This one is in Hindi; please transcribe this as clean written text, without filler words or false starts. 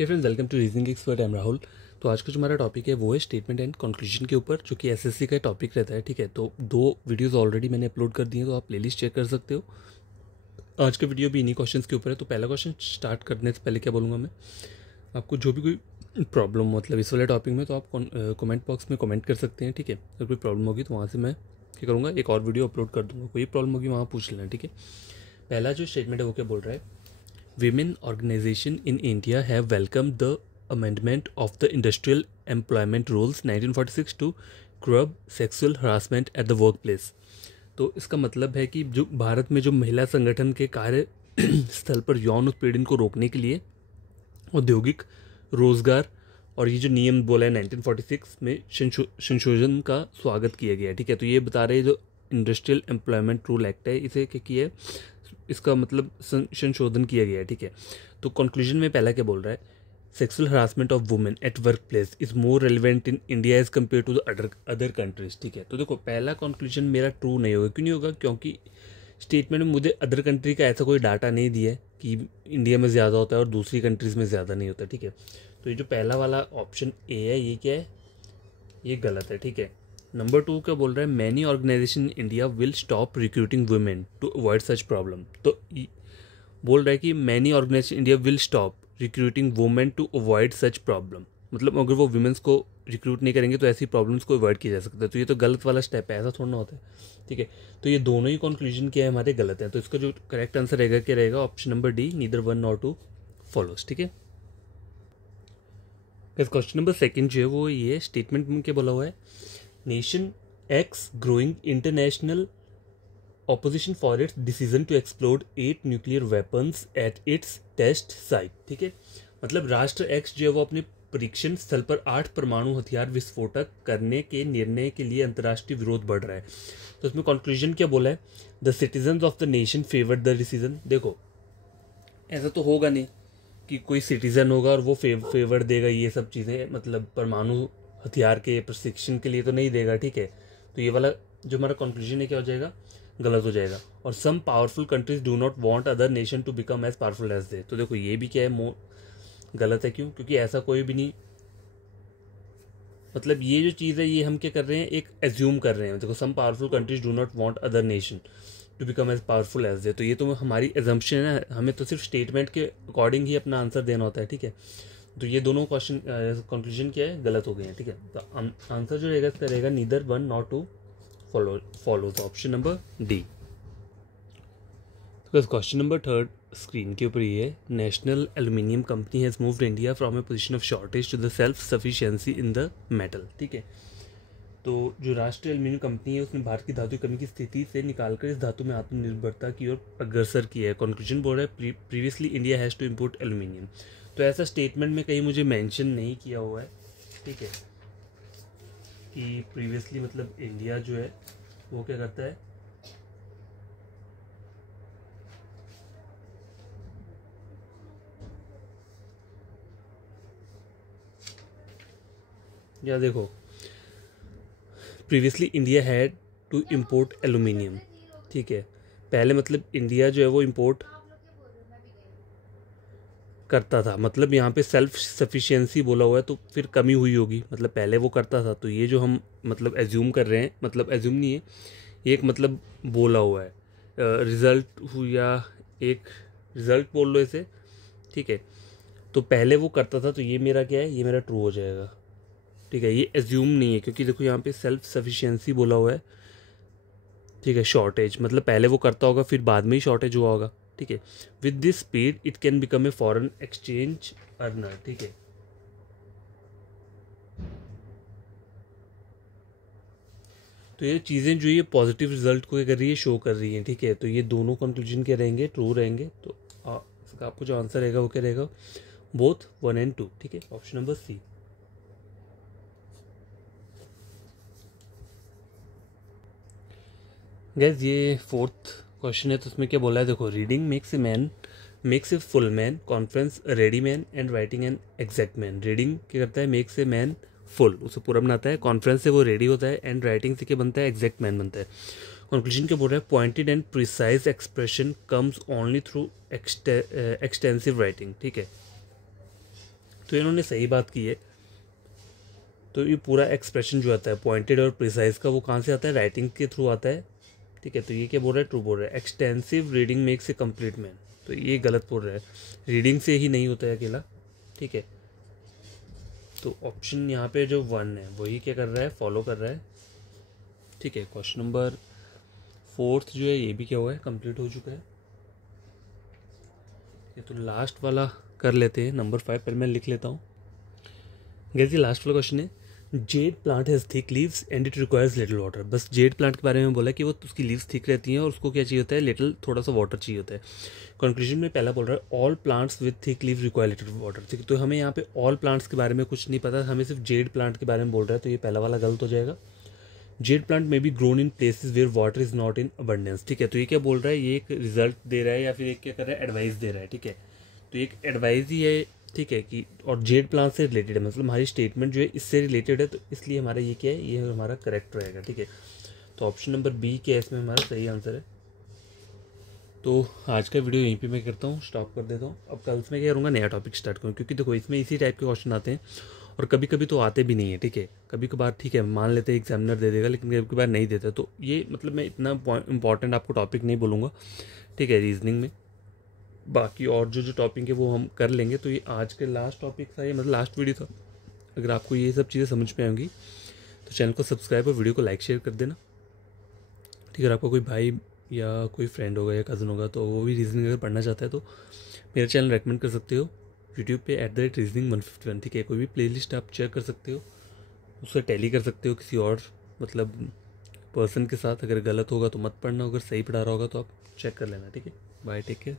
Hey friends, welcome to reasoning expert. I am Rahul. तो आज का जो हमारा टॉपिक है वो है स्टेटमेंट एंड कंक्लूजन के ऊपर, जो कि एसएससी का टॉपिक रहता है। ठीक है, तो 2 वीडियोस ऑलरेडी मैंने अपलोड कर दिए हैं, तो आप प्लेलिस्ट चेक कर सकते हो। आज का वीडियो भी इन्हीं क्वेश्चंस के ऊपर है। तो पहला क्वेश्चन स्टार्ट करने से पहले क्या बोलूँगा मैं, आपको जो भी कोई प्रॉब्लम मतलब इस वाले टॉपिक में, तो आप कमेंट बॉक्स में कमेंट कर सकते हैं। ठीक है, अगर कोई प्रॉब्लम होगी तो वहाँ से मैं क्या करूँगा, एक और वीडियो अपलोड कर दूँगा। कोई प्रॉब्लम होगी वहाँ पूछ लेना। ठीक है, पहला जो स्टेटमेंट है वो क्या बोल रहा है, Women organization in India have welcomed the amendment of the Industrial Employment Rules 1946 to curb sexual harassment at the workplace। तो इसका मतलब है कि जो भारत में जो महिला संगठन के कार्य स्थल पर यौन उत्पीड़न को रोकने के लिए औद्योगिक रोजगार और ये जो नियम बोला है 1946 में संशोधन का स्वागत किया गया है। ठीक है, तो ये बता रहे हैं जो इंडस्ट्रियल एम्प्लॉयमेंट रूल एक्ट है, इसे क्या किया है, इसका मतलब संशोधन किया गया है। ठीक है, तो कंक्लूजन में पहला क्या बोल रहा है, sexual harassment of women at work place is more relevant in India as compare to the other countries. ठीक है, तो देखो पहला कंक्लूजन मेरा ट्रू नहीं होगा। क्यों नहीं होगा? क्योंकि स्टेटमेंट में मुझे अदर कंट्री का ऐसा कोई डाटा नहीं दिया है कि इंडिया में ज़्यादा होता है और दूसरी कंट्रीज़ में ज़्यादा नहीं होता। ठीक है, तो ये जो पहला वाला ऑप्शन ए है, ये क्या है, ये गलत है। ठीक है, नंबर 2 क्या बोल रहा है, many organization in India will stop recruiting women to avoid such problem. तो बोल रहा है कि many organization India will stop recruiting women to avoid such problem, मतलब अगर वो वुमेन्स को रिक्रूट नहीं करेंगे तो ऐसी प्रॉब्लम्स को अवॉइड किया जा सकता है। तो ये तो गलत वाला स्टेप है, ऐसा थोड़ा ना होता है। ठीक है, तो ये दोनों ही कंक्लूजन क्या है, हमारे गलत हैं। तो इसका जो करेक्ट आंसर रहेगा क्या रहेगा, option number D, neither 1 nor 2 follows. ठीक है, क्वेश्चन नंबर सेकंड जो है वो ये स्टेटमेंट में क्या बोला हुआ है, nation x growing international opposition for its decision to explode 8 nuclear weapons at its test site। ठीक है, मतलब राष्ट्र एक्स जो है वो अपने परीक्षण स्थल पर 8 परमाणु हथियार विस्फोटक करने के निर्णय के लिए अंतर्राष्ट्रीय विरोध बढ़ रहा है। तो इसमें कंक्लूजन क्या बोला है, the citizen of the nation favoured the decision. देखो ऐसा तो होगा नहीं कि कोई सिटीजन होगा और वो फेवर देगा ये सब चीज़ें, मतलब परमाणु हथियार के प्रशिक्षण के लिए तो नहीं देगा। ठीक है, तो ये वाला जो हमारा कंक्लूजन है क्या हो जाएगा, गलत हो जाएगा। और some powerful countries do not want other nation to become as powerful as they. तो देखो ये भी क्या है, गलत है। क्यों? क्योंकि ऐसा कोई भी नहीं, मतलब ये जो चीज़ है ये हम क्या कर रहे हैं, एक एज्यूम कर रहे हैं। देखो some powerful countries do not want other nation to become as powerful as they, तो ये तो हमारी एजम्पशन है ना, हमें तो सिर्फ स्टेटमेंट के अकॉर्डिंग ही अपना आंसर देना होता है। ठीक है, तो ये दोनों क्वेश्चन कंक्लूजन क्या है, गलत हो गए हैं। ठीक है, तो आंसर जो रहेगा इसका रहेगा neither 1 nor 2 follows, option number D. Question number third screen के ऊपर ये है, national aluminium company has moved India from a position of shortage to the self sufficiency in the metal. ठीक है, तो जो राष्ट्रीय एल्यूमिनियम कंपनी है उसने भारत की धातु की कमी की स्थिति से निकालकर इस धातु में आत्मनिर्भरता की ओर अग्रसर किया है। कंक्लूजन बोल रहा है previously India has to import aluminium. तो ऐसा स्टेटमेंट में कहीं मुझे मेंशन नहीं किया हुआ है। ठीक है, कि प्रीवियसली मतलब इंडिया जो है वो क्या करता है, या देखो previously India had to import aluminium. ठीक है, पहले मतलब इंडिया जो है वो इम्पोर्ट करता था, मतलब यहाँ पे सेल्फ सफिशिएंसी बोला हुआ है तो फिर कमी हुई होगी, मतलब पहले वो करता था। तो ये जो हम मतलब एज्यूम कर रहे हैं, मतलब एज्यूम नहीं है, ये एक मतलब बोला हुआ है, रिजल्ट या एक रिजल्ट बोल लो इसे। ठीक है, तो पहले वो करता था, तो ये मेरा क्या है, ये मेरा ट्रू हो जाएगा। ठीक है, ये एज्यूम नहीं है क्योंकि देखो यहाँ पे सेल्फ सफिशिएंसी बोला हुआ है। ठीक है, शॉर्टेज मतलब पहले वो करता होगा फिर बाद में ही शॉर्टेज हुआ होगा। ठीक है, with this speed it can become a foreign exchange earner. ठीक है, तो ये चीज़ें जो ये पॉजिटिव रिजल्ट को कर रही है, शो कर रही हैं। ठीक है, तो ये दोनों कंक्लूजन क्या रहेंगे, ट्रू रहेंगे। तो इसका आपको जो आंसर रहेगा वो क्या रहेगा, बोथ 1 एंड 2। ठीक है, ऑप्शन नंबर सी। गैस ये फोर्थ क्वेश्चन है, तो उसमें क्या बोला है, देखो reading makes a full man, conference ready man and writing an exact man. Reading क्या करता है, मेक्स ए मैन फुल, उसे पूरा बनाता है, कॉन्फ्रेंस से वो रेडी होता है, एंड राइटिंग से क्या बनता है, एग्जैक्ट मैन बनता है। कंक्लूजन क्या बोल रहा है, pointed and precise expression comes only through extensive writing. ठीक है, तो इन्होंने सही बात की है। तो ये पूरा एक्सप्रेशन जो आता है पॉइंटेड और प्रिसाइज का, वो कहाँ से आता है? राइटिंग के थ्रू आता है, ठीक है। तो ये क्या बोल रहा है? ट्रू बोल रहा है। Extensive reading makes a complete man, तो ये गलत बोल रहा है। रीडिंग से ही नहीं होता है अकेला, ठीक है। तो ऑप्शन यहाँ पे जो 1 है वही क्या कर रहा है? फॉलो कर रहा है, ठीक है। क्वेश्चन नंबर 4 जो है ये भी क्या हुआ है? कंप्लीट हो चुका है। ये तो लास्ट वाला कर लेते हैं, नंबर 5 पर मैं लिख लेता हूँ। गैस ये लास्ट वाला क्वेश्चन है, jade plant has thick leaves and it requires little water. बस जेड प्लांट के बारे में बोला कि वो उसकी लीव्स थिक रहती हैं और उसको क्या चाहिए होता है? लिटिल, थोड़ा सा वाटर चाहिए होता है। कंक्लूजन में पहला बोल रहा है all plants with thick leave require little water, ठीक है। तो हमें यहाँ पे ऑल प्लांट्स के बारे में कुछ नहीं पता, हमें सिर्फ जेड प्लांट के बारे में बोल रहा है, तो ये पहला वाला गलत हो जाएगा। Jade plant may be grown in places where water is not in abundance, ठीक है। तो ये क्या बोल रहा है? ये एक रिजल्ट दे रहा है या फिर एक क्या कर रहा है? एडवाइस दे रहा है, ठीक है। तो एक एडवाइस ही है, ठीक है, कि और जेड प्लांट से रिलेटेड है, मतलब हमारी स्टेटमेंट जो है इससे रिलेटेड है, तो इसलिए हमारा ये क्या है? ये हमारा करेक्ट रहेगा, ठीक है। तो ऑप्शन नंबर बी क्या है इसमें हमारा सही आंसर है। तो आज का वीडियो यहीं पे मैं करता हूँ, स्टॉप कर देता हूँ। अब कल से मैं क्या करूँगा? नया टॉपिक स्टार्ट करूँ, क्योंकि देखो इसमें इसी टाइप के क्वेश्चन आते हैं और कभी कभी तो आते भी नहीं है, ठीक है। कभी कभार ठीक है मान लेते हैं एग्जामिनर दे देगा, लेकिन कभी कभार नहीं देता। तो ये मतलब मैं इतना इंपॉर्टेंट आपको टॉपिक नहीं बोलूँगा, ठीक है, रीजनिंग में। बाकी और जो टॉपिक है वो हम कर लेंगे। तो ये आज के लास्ट टॉपिक था, ये मतलब लास्ट वीडियो था। अगर आपको ये सब चीज़ें समझ में आएंगी तो चैनल को सब्सक्राइब और वीडियो को लाइक शेयर कर देना, ठीक है। अगर आपका कोई भाई या कोई फ्रेंड होगा या कज़न होगा तो वो भी रीजनिंग अगर पढ़ना चाहता है तो मेरा चैनल रेकमेंड कर सकते हो यूट्यूब पे @reasoning 151, ठीक है। कोई भी प्लेलिस्ट आप चेक कर सकते हो, उससे टैली कर सकते हो किसी और मतलब पर्सन के साथ। अगर गलत होगा तो मत पढ़ना, अगर सही पढ़ा रहा होगा तो आप चेक कर लेना, ठीक है। Bye, take care.